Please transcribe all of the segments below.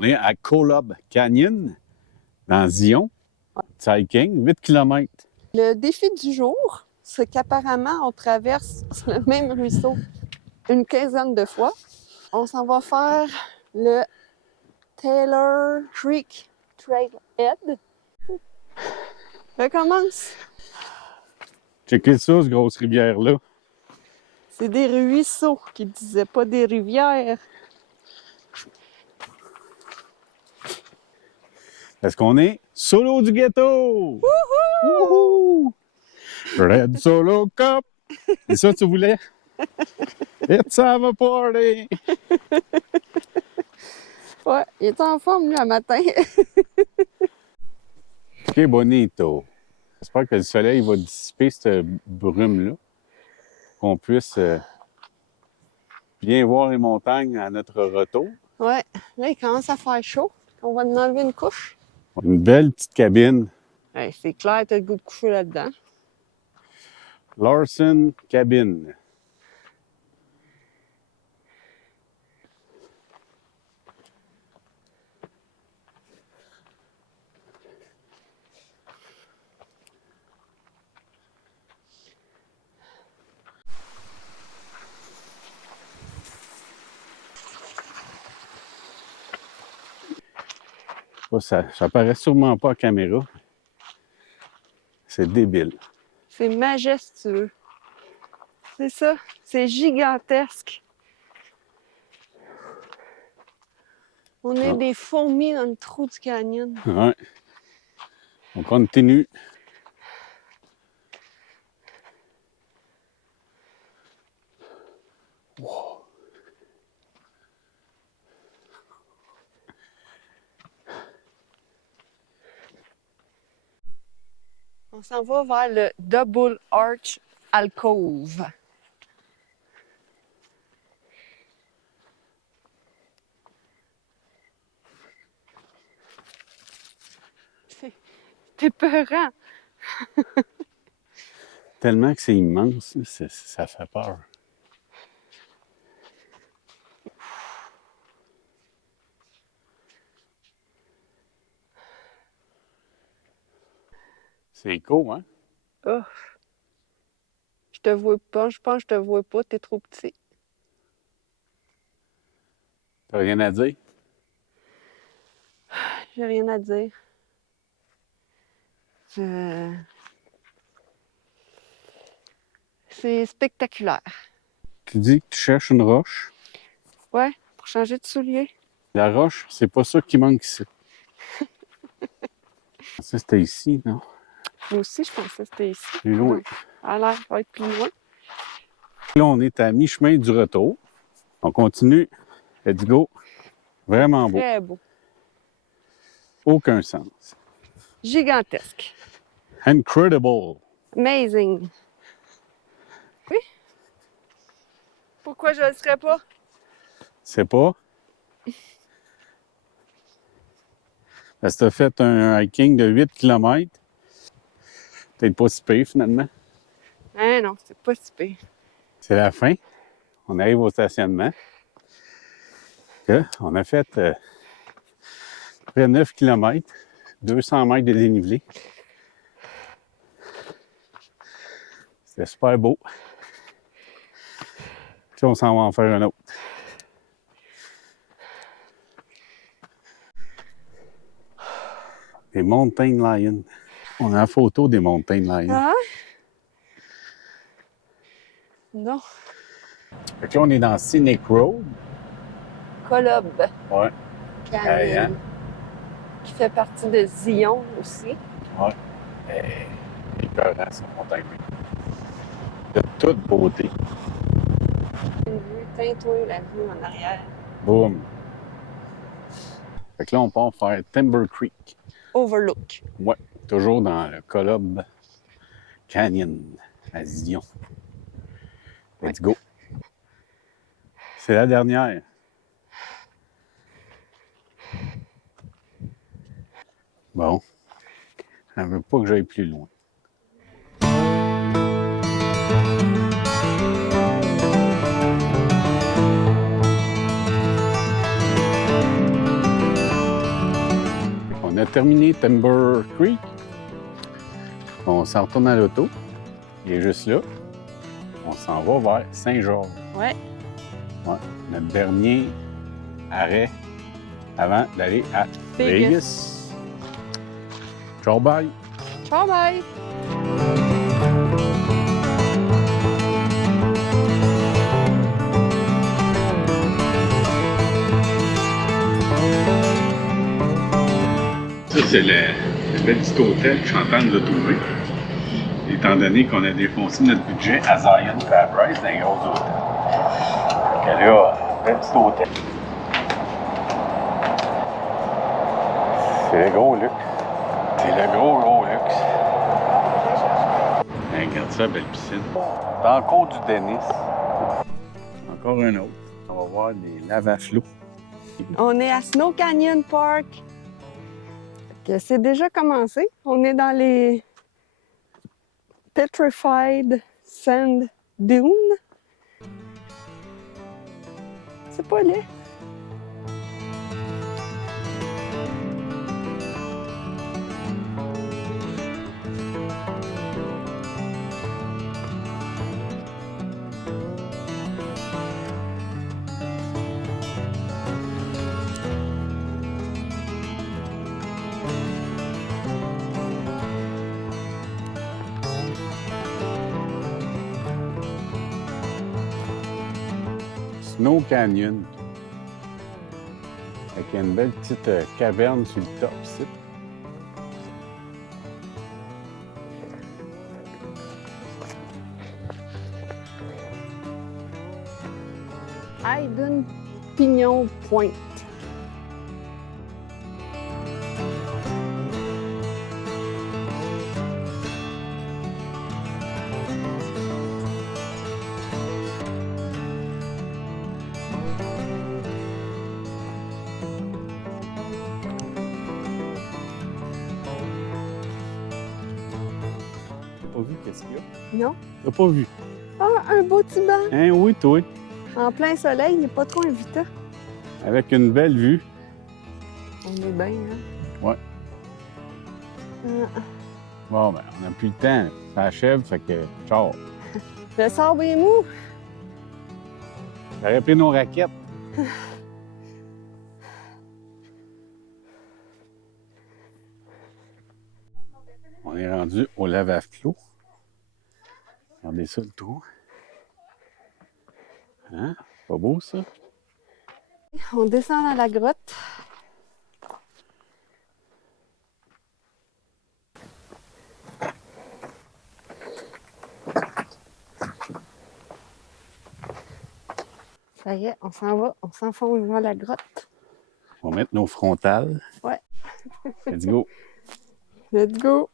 On est à Kolob Canyon, dans Zion. C'est hiking, 8 km. Le défi du jour, c'est qu'apparemment, on traverse le même ruisseau une quinzaine de fois. On s'en va faire le Taylor Creek Trailhead. Recommence. Checkez ça, cette grosse rivière-là. C'est des ruisseaux qui disaient pas des rivières. Est-ce qu'on est solo du ghetto? Wouhou! Red Solo Cup! C'est ça que tu voulais? Let's have a party! Ouais, il est en forme, lui, un matin. Ok, bonito. J'espère que le soleil va dissiper cette brume-là. Qu'on puisse bien voir les montagnes à notre retour. Ouais, là, il commence à faire chaud. On va en enlever une couche. Une belle petite cabine. Ouais, c'est clair, t'as le goût de coucher là-dedans. Larson Cabin. Ça paraît sûrement pas à caméra. C'est débile. C'est majestueux. C'est ça, c'est gigantesque. On est des fourmis dans le trou du canyon. Ouais. On continue. Wow. On s'en va vers le Double Arch Alcove. C'est peurant. Tellement que c'est immense, ça fait peur. C'est cool, hein? Oh. Je te vois pas, je pense que je te vois pas, t'es trop petit. T'as rien à dire? J'ai rien à dire. C'est spectaculaire. Tu dis que tu cherches une roche. Ouais, pour changer de soulier. La roche, c'est pas ça qui manque ici. Ça, c'était ici, non? Moi aussi, je pensais que c'était ici. Plus loin. À l'air, va être plus loin. Là, on est à mi-chemin du retour. On continue. Let's go. Vraiment beau. Très beau. Aucun sens. Gigantesque. Incredible. Amazing. Oui? Pourquoi je ne le serais pas? C'est pas? Parce que t'as fait un hiking de 8 km. Peut-être pas si pire, finalement. Hein, non, c'est pas si pire. C'est la fin. On arrive au stationnement. Là, on a fait près de 9 km, 200 mètres de dénivelé. C'était super beau. Puis là, on s'en va en faire un autre. Les Mountain Lions. On a la photo des Mountain Lions. Ah? Non. Fait que là, on est dans Scenic Road. Kolob Ouais. Canyon. Hey, hein? Qui fait partie de Zion aussi. Ouais. C'est écœurant, cette montagne. De toute beauté. Une vue, teinte-toi la vue en arrière. Boum. Fait que là, on part faire Timber Creek. Overlook. Ouais. Toujours dans le Kolob Canyon, à Zion. Let's go. C'est la dernière. Bon. Elle veut pas que j'aille plus loin. a terminé Timber Creek. On s'en retourne à l'auto. Il est juste là. On s'en va vers Saint-Georges. Ouais. Ouais. Notre dernier arrêt avant d'aller à Vegas. Ciao, bye! Ciao, bye! Ça, c'est le petit hôtel que je suis en train de trouver. Étant donné qu'on a défoncé notre budget à Zion Fabrice dans un gros hôtel. Donc là, le petit hôtel. C'est le gros luxe. C'est le gros luxe. Hey, regarde ça, belle piscine. C'est encore du Dennis. Encore un autre. On va voir des laves à flots. On est à Snow Canyon Park. C'est déjà commencé. On est dans les Petrified Sand Dunes. C'est pas laid. Snow Canyon. Avec une belle petite caverne sur le top ici. Hayden Pignon Point. T'as pas vu qu'est-ce qu'il y a? Non? T'as pas vu? Ah, un beau petit banc. Hein, oui, toi. En plein soleil, il n'est pas trop invitant. Avec une belle vue. On est bien, hein? Ouais. Ah. Bon, ben, on n'a plus le temps. Ça achève, fait que ciao. Le sable est mou. J'aurais pris nos raquettes. On est rendu au lave à flot. Regardez ça, le trou. Hein? Pas beau, ça? On descend dans la grotte. Ça y est, on s'en va, on s'enfonce dans la grotte. On va mettre nos frontales. Ouais. Let's go. Let's go!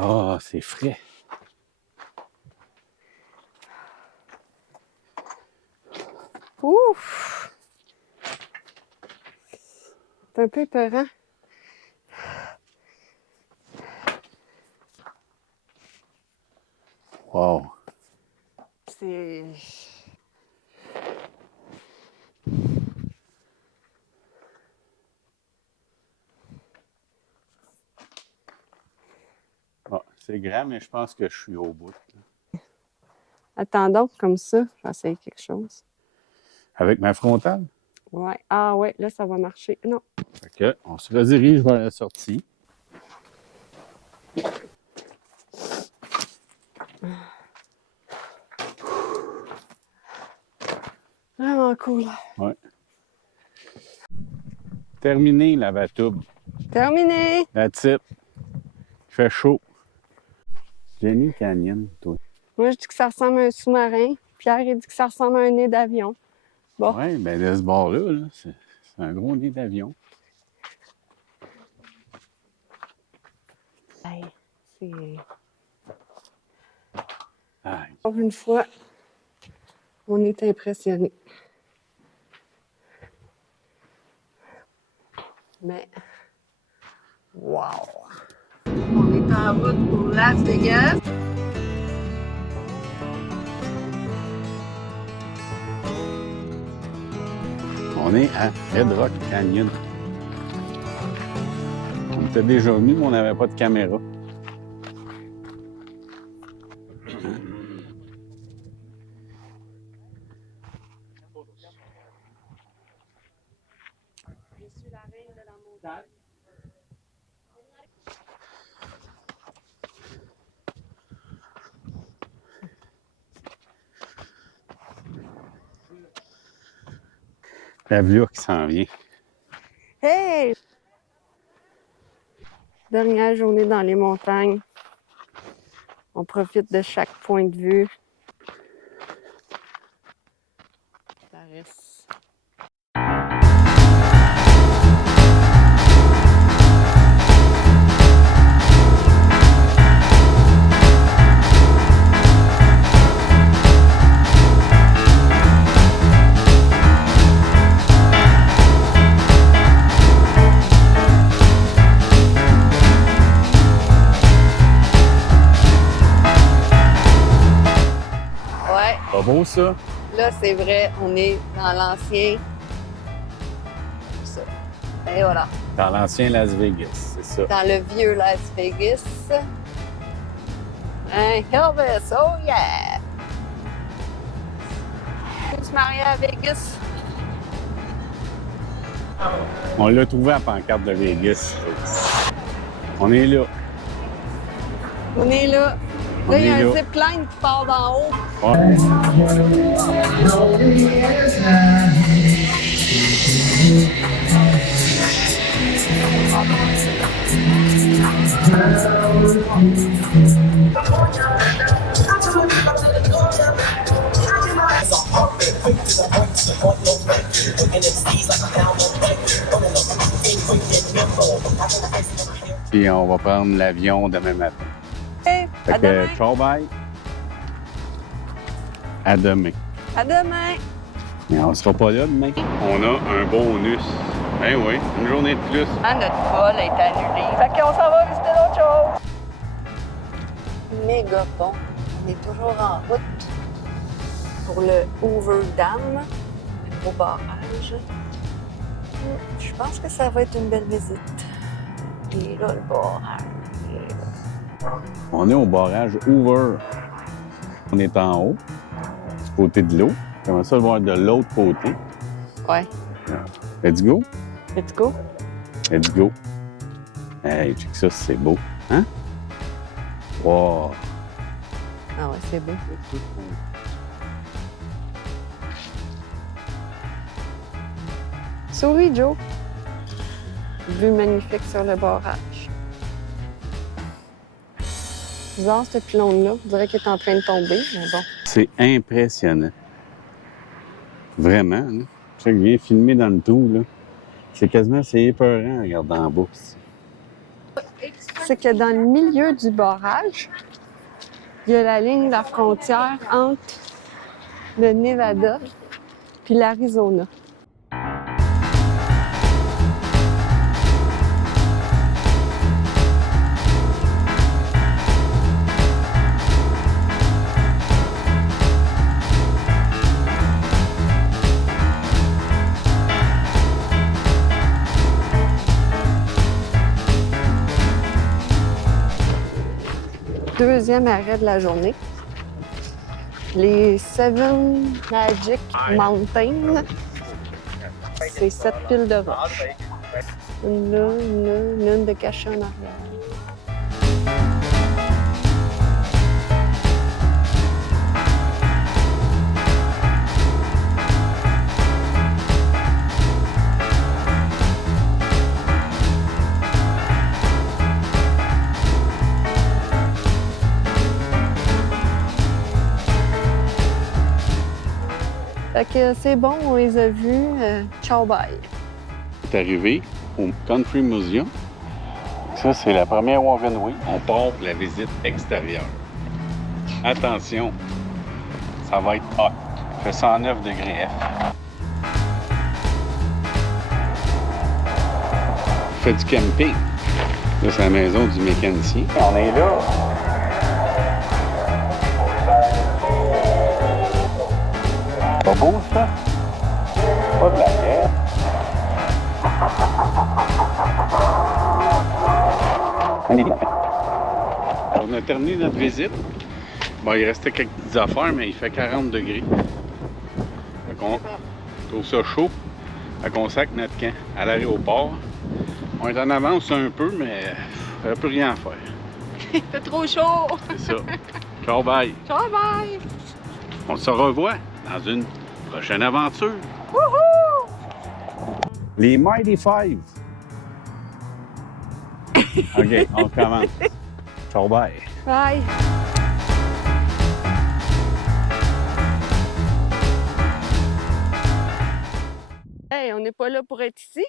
Ah, c'est frais. Ouf! C'est un peu épeurant. Wow. C'est... Ah, c'est grand, mais je pense que je suis au bout. Attendons, comme ça, je vais essayer quelque chose. Avec ma frontale? Ouais. Ah ouais, là, ça va marcher. Non. Fait que, on se redirige vers la sortie. Vraiment cool. Ouais. Terminé la batoube. Terminé! That's it. Il fait chaud. Jenny Canyon, toi. Moi, je dis que ça ressemble à un sous-marin. Pierre, il dit que ça ressemble à un nez d'avion. Bon. Oui, bien de ce bord-là, là, c'est un gros nid d'avion. Hey, c'est... Ah, Encore une fois, on est impressionnés. Mais, wow! On est en route pour Las Vegas. on est à Red Rock Canyon. était déjà venu, mais on n'avait pas de caméra. Je suis la reine de la montagne. La vue qui s'en vient. Hey! Dernière journée dans les montagnes. On profite de chaque point de vue. Ça reste. Ouais, Pas beau, ça? là c'est vrai, on est dans l'ancien. Ça. Et voilà. Dans l'ancien Las Vegas, c'est ça. Dans le vieux Las Vegas. Hein, Elvis, oh yeah! Tu te marier à Vegas? On l'a trouvé à la pancarte de Vegas. On est là. On est là. On Là, il y a est un là. zipline qui part d'en haut. Ouais. Puis on va prendre l'avion demain matin. Hey, Fait à que, demain. ciao, bye. À demain. À demain. Mais on sera pas là demain. On a un bonus. Ben oui, une journée de plus. Ah, notre vol est annulé. Fait qu'on s'en va visiter d'autres choses. Méga bon. On est toujours en route pour le Hoover Dam, le gros barrage. Je pense que ça va être une belle visite. Et là, le barrage. Et là. On est au barrage Hoover. On est en haut, du côté de l'eau. Comment ça le voir de l'autre côté? Ouais. Let's go. Let's go. Let's go. Hey, check ça, c'est beau. Hein? Wow. Ah ouais, c'est beau. Souris, Joe. Vue magnifique sur le barrage. Bizarre, cette pylône-là. On dirait qu'elle est en train de tomber, mais bon. C'est impressionnant. Vraiment, là. Check, viens filmer dans le tout, là. C'est quasiment, c'est épeurant, regarde en bas. C'est que dans le milieu du barrage, il y a la ligne de la frontière entre le Nevada puis l'Arizona. Deuxième arrêt de la journée. Les Seven Magic Mountains. C'est 7 piles de roches. Une là, une de cachée en arrière. Fait que c'est bon, on les a vus. Ciao, bye. On est arrivé au Country Museum. Ça, c'est la première walk-and-way. On part pour la visite extérieure. Attention, ça va être hot. Il fait 109 degrés F. On fait du camping. Là, c'est la maison du mécanicien. On est là. Pas beau, ça? Pas de la guerre. On a terminé notre visite. Bon, il restait quelques petites affaires, mais il fait 40 degrés. Fait qu'on trouve ça chaud. Fait qu'on sac notre camp à l'aéroport. On est en avance un peu, mais il n'y a plus rien à faire. Il fait trop chaud! C'est ça. Ciao, bye! Ciao, bye! On se revoit dans une prochaine aventure. Wouhou! Les Mighty Five. OK, on commence. Ciao, bye! Bye! Hey, on n'est pas là pour être ici.